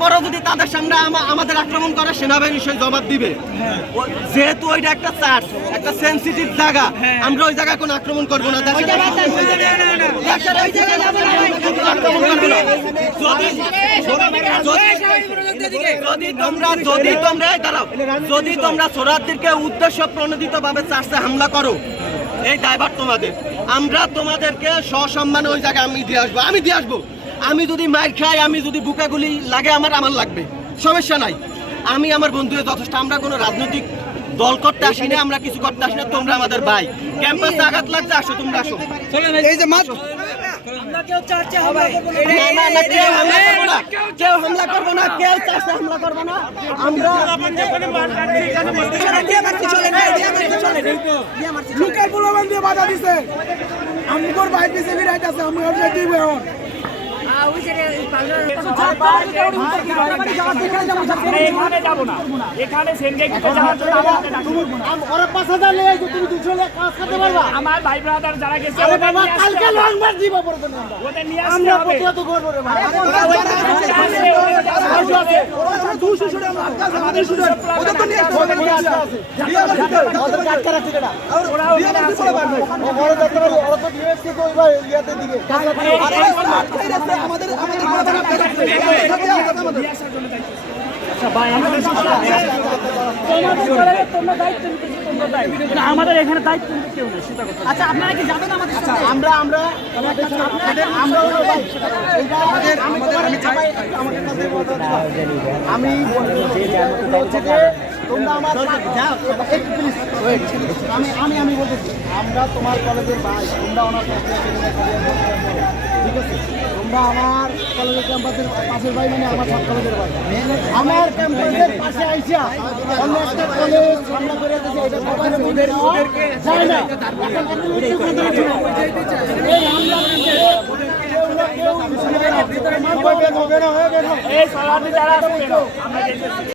তারপরও যদি তাদের সামনে আমাদের আক্রমণ করে সেনাবাহিনী সেই জবাব দিবে। যেহেতু ওইটা একটা চার্জ, একটা সেন্সিটিভ জায়গা, আমরা ওই জায়গায় কোনো আক্রমণ করবো না। যদি তোমরা সোহরাওয়ার্দীকে উদ্দেশ্য প্রণোদিত ভাবে চার্চে হামলা করো, এই দায়ভার তোমাদের। আমরা তোমাদেরকে সসম্মানে ওই জায়গায় আমি দিয়ে আসবো। আমি যদি মার খাই, আমি যদি বুকাগুলি লাগে, আমার লাগবে, সমস্যা নাই। আমি আমার বন্ধুদের যথেষ্ট। আমরা কোনো রাজনৈতিক দল করতে আসি না, আমরা কিছু করতে আসি না। তোমরা আমাদের ভাই, ক্যাম্পাসে আঘাত লাগছে, আসো, তোমরা আসো। এই যে মাত্র কেউ হামলা করবো না, কেউ চার্চে হামলা করবো না। আমরা বাধা দিছে, আমগর ভাই বিজেপি রাইট আছে, আমরা দিব এখন। আমার ভাই ব্রাদার যারা গেছে আমাদের এখানে দায়িত্ব কেউ নেই। আচ্ছা, আপনারা কি যাবেন আমাদের সাথে? আমি তোমরা আমার আমি বলতেছি, আমরা তোমার কলেজের ভাই, তোমরা আমার ঠিক আছে। তোমরা আমার কলেজের ক্যাম্পাসের পাশের ভাই, মানে আমার সব কলেজের ভাই। আমার ক্যাম্পাসের পাশে আইসা অন্য একটা কলেজ হামলা করে দিয়েছে, এটা কখনো মেনে নেওয়া যায় না। এই হামলা কেউ